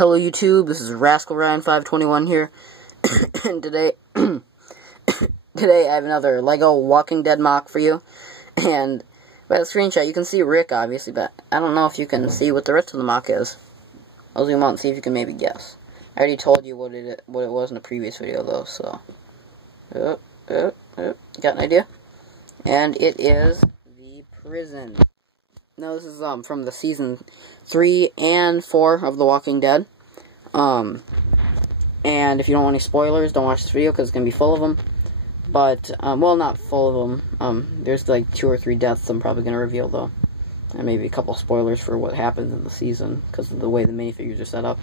Hello YouTube, this is Rascal Ryan 521 here, and today I have another Lego Walking Dead MOC for you, and by the screenshot you can see Rick obviously, but I don't know if you can see what the rest of the MOC is. I'll zoom out and see if you can maybe guess. I already told you what it was in the previous video though, so got an idea? And it is the prison. No, this is from the season 3 and 4 of The Walking Dead. And if you don't want any spoilers, don't watch this video because it's going to be full of them. But, well, not full of them. There's like 2 or 3 deaths I'm probably going to reveal though. And maybe a couple spoilers for what happens in the season because of the way the minifigures are set up.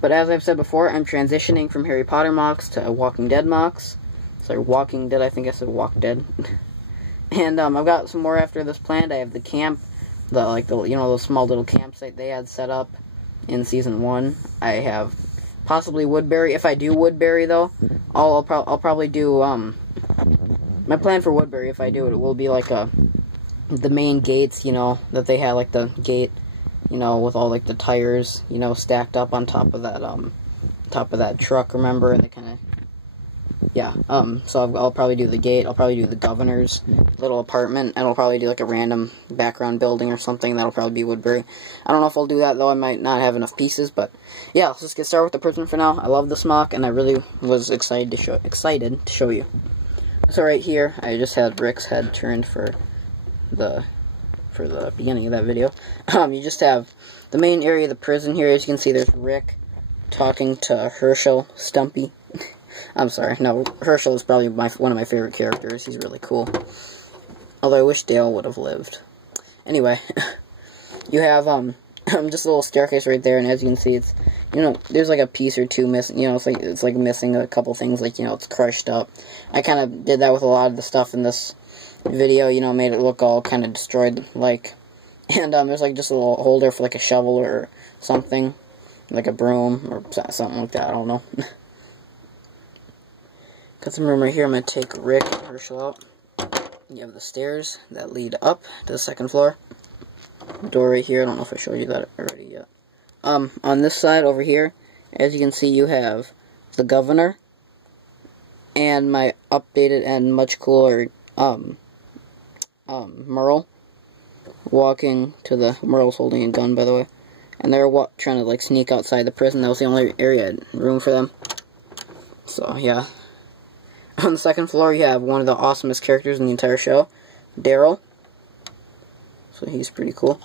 But as I've said before, I'm transitioning from Harry Potter MOCs to Walking Dead MOCs. Sorry, Walking Dead, I think I said Walk Dead. And I've got some more after this planned. I have the camp, the small little campsite they had set up in season 1. I have possibly Woodbury. If I do Woodbury though, I'll probably do my plan for Woodbury. If I do it, will be like the main gates, that they had, like the gate, with all like the tires, stacked up on top of that truck. Remember, and they kind of. Yeah, so I'll probably do the gate, I'll probably do the governor's little apartment, and I'll probably do like a random background building or something. That'll probably be Woodbury. I don't know if I'll do that though, I might not have enough pieces, but yeah, let's just get started with the prison for now. I love this MOC, and I really was excited to show you. So right here, I just had Rick's head turned for the beginning of that video. You just have the main area of the prison here. As you can see, there's Rick talking to Herschel Stumpy. I'm sorry, no, Herschel is probably one of my favorite characters. He's really cool. Although I wish Dale would have lived. Anyway, you have, just a little staircase right there, and as you can see, it's, there's like a piece or two missing, it's like missing a couple things, like, it's crushed up. I kind of did that with a lot of the stuff in this video, made it look all kind of destroyed, like, and, there's like just a little holder for like a shovel or something, like a broom or something like that, I don't know. Got some room right here. I'm going to take Rick and Herschel out. You have the stairs that lead up to the second floor. Door right here. I don't know if I showed you that already yet. On this side over here, as you can see, you have the governor and my updated and much cooler Merle walking to the... Merle's holding a gun, by the way. And they're trying to like sneak outside the prison. That was the only room for them. So, yeah. On the second floor, you have one of the awesomest characters in the entire show, Darrell. So he's pretty cool.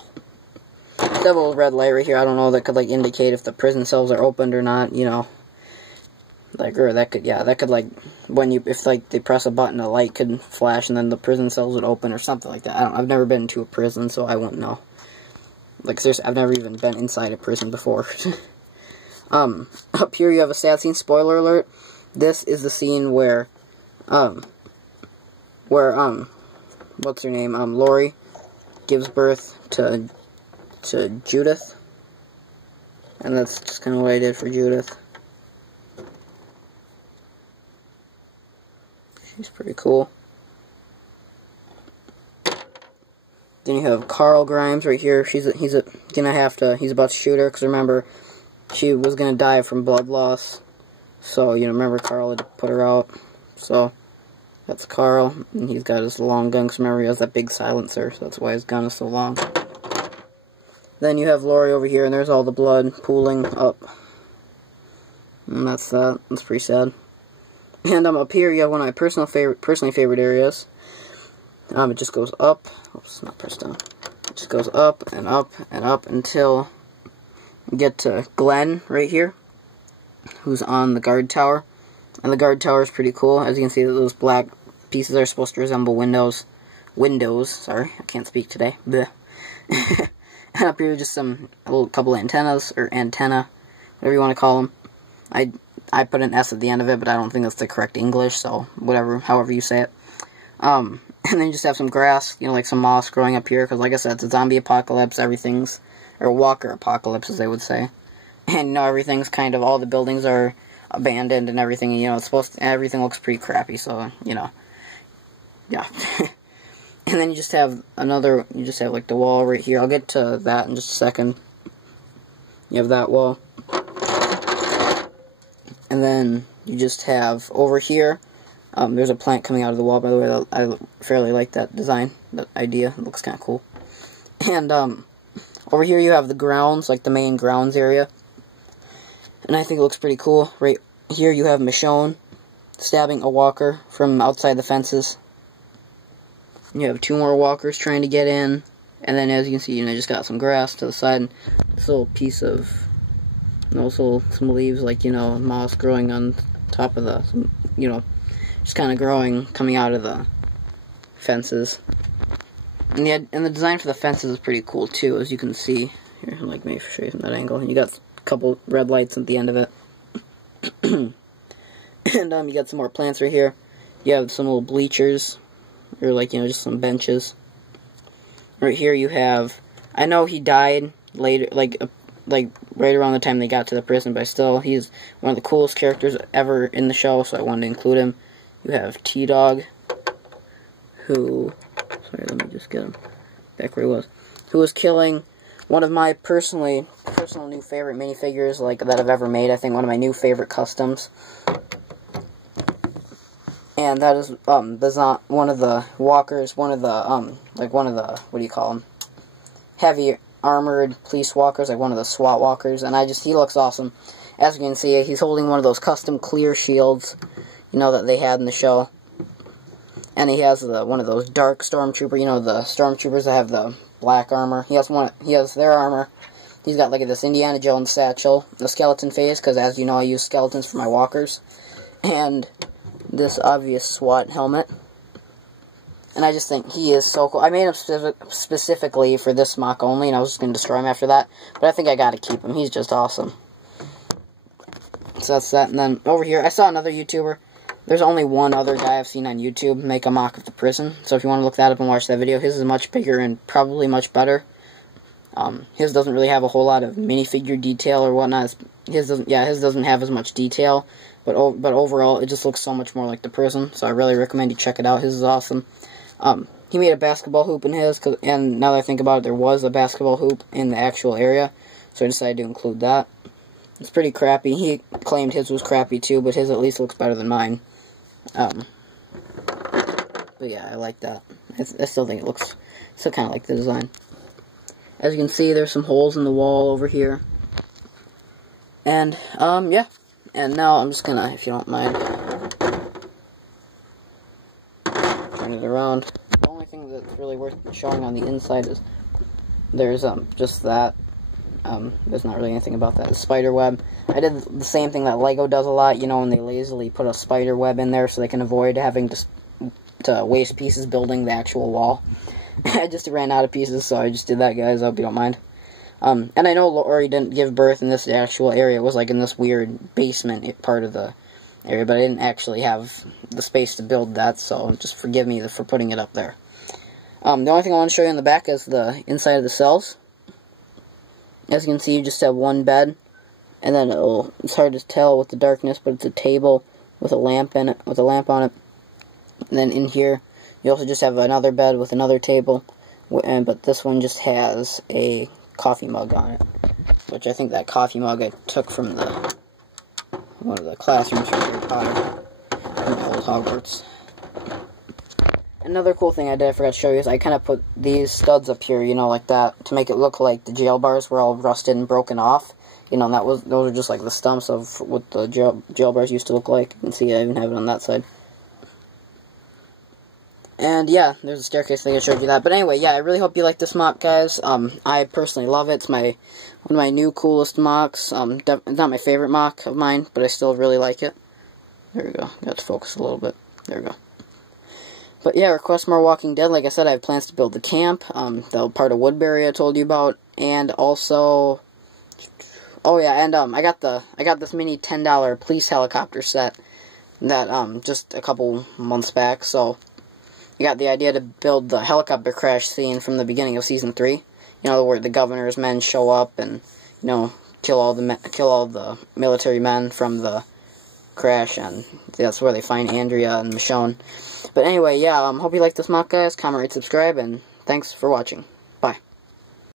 There's a little red light right here. I don't know, that could like indicate if the prison cells are opened or not. Like, or that could, like, if like they press a button, a light could flash, and then the prison cells would open or something like that. I've never been to a prison, so I wouldn't know. Like, seriously, I've never even been inside a prison before. Up here you have a sad scene. Spoiler alert. This is the scene where what's her name? Lori gives birth to Judith. And that's just kind of what I did for Judith. She's pretty cool. Then you have Carl Grimes right here. He's about to shoot her, because remember, she was gonna die from blood loss. So, remember Carl had to put her out. So, that's Carl, and he's got his long gun, because remember he has that big silencer, so that's why his gun is so long. Then you have Lori over here, and there's all the blood pooling up. And that's that. That's pretty sad. And up here you have one of my personally favorite areas. It just goes up. Oops, not pressed down. It just goes up and up and up until you get to Glenn right here, who's on the guard tower. And the guard tower is pretty cool. As you can see, those black pieces are supposed to resemble windows. Sorry, I can't speak today. Blech. And up here, just a couple antennas, or antenna, whatever you want to call them. I put an S at the end of it, but I don't think that's the correct English, so however you say it. And then you just have some grass, like some moss growing up here, because like I said, it's a zombie apocalypse, or walker apocalypse, as they would say. And, everything's kind of, all the buildings are abandoned and everything, and, everything looks pretty crappy, so, yeah. And then you just have like the wall right here. I'll get to that in just a second. You have that wall. And then you just have over here, there's a plant coming out of the wall, by the way. I fairly like that design, that idea. It looks kind of cool. And over here you have the grounds, like the main grounds area. And I think it looks pretty cool. Right here you have Michonne stabbing a walker from outside the fences. You have 2 more walkers trying to get in. And then as you can see, I just got some grass to the side. And this little piece of, some leaves, like, moss growing on top of the, just kind of growing, coming out of the fences. And the design for the fences is pretty cool too, as you can see. Here, let me show you from that angle. You got a couple red lights at the end of it. And you got some more plants right here. You have some little bleachers, or like, just some benches. Right here you have, I know he died later, like right around the time they got to the prison, but still, he's one of the coolest characters ever in the show, so I wanted to include him. You have T-Dog, who, sorry, let me just get him back where he was, who was killing one of my personal new favorite minifigures, like, that I've ever made. I think one of my new favorite customs. And that is, one of the walkers, one of the, what do you call them? Heavy armored police walkers, like one of the SWAT walkers, and he looks awesome. As you can see, he's holding one of those custom clear shields, that they had in the show. And he has one of those dark stormtrooper, the stormtroopers that have the black armor. He has their armor. He's got, like, this Indiana Jones satchel, the skeleton phase, because as you know, I use skeletons for my walkers. And this obvious SWAT helmet. And I just think he is so cool. I made him specifically for this MOC only, and I was just going to destroy him after that. But I think I got to keep him. He's just awesome. So that's that. And then over here, I saw another YouTuber. There's only one other guy I've seen on YouTube make a MOC of the prison. So if you want to look that up and watch that video, his is much bigger and probably much better. His doesn't really have a whole lot of minifigure detail or whatnot. His doesn't have as much detail. But overall, it just looks so much more like the prison. So I really recommend you check it out. His is awesome. He made a basketball hoop in his, and now that I think about it, there was a basketball hoop in the actual area, so I decided to include that. It's pretty crappy. He claimed his was crappy too, but his at least looks better than mine. But yeah, I like that. I still think it looks still kind of like the design. As you can see, there's some holes in the wall over here. And, yeah. And now I'm just gonna, if you don't mind, turn it around. The only thing that's really worth showing on the inside is there's just that. There's not really anything about that. The spider web. I did the same thing that Lego does a lot, when they lazily put a spider web in there so they can avoid having to waste pieces building the actual wall. I just ran out of pieces, so I just did that, guys. I hope you don't mind. And I know Lori didn't give birth in this actual area. It was like in this weird basement part of the area, but I didn't actually have the space to build that, so just forgive me for putting it up there. The only thing I want to show you in the back is the inside of the cells. As you can see, you just have one bed, and then it's hard to tell with the darkness, but it's a table with a lamp on it. And then in here, you also just have another bed with another table, but this one just has a coffee mug on it, which I think that coffee mug I took from one of the classrooms from Harry Potter, from the old Hogwarts. Another cool thing I forgot to show you is I kind of put these studs up here, like that, to make it look like the jail bars were all rusted and broken off. And those are just like the stumps of what the jail bars used to look like. You can see I even have it on that side. And yeah, there's a staircase thing I showed you that. But anyway, yeah, I really hope you like this MOC, guys. I personally love it. It's one of my new coolest MOCs. It's not my favorite MOC of mine, but I still really like it. There we go. Got to focus a little bit. There we go. But yeah, request more Walking Dead. Like I said, I have plans to build the camp. The part of Woodbury I told you about, and also, oh yeah, and I got this mini $10 police helicopter set that just a couple months back. So I got the idea to build the helicopter crash scene from the beginning of season 3. Where the governor's men show up and kill all the military men from the crash, and that's where they find Andrea and Michonne. But anyway, yeah, hope you like this MOC, guys. Comment, rate, subscribe, and thanks for watching.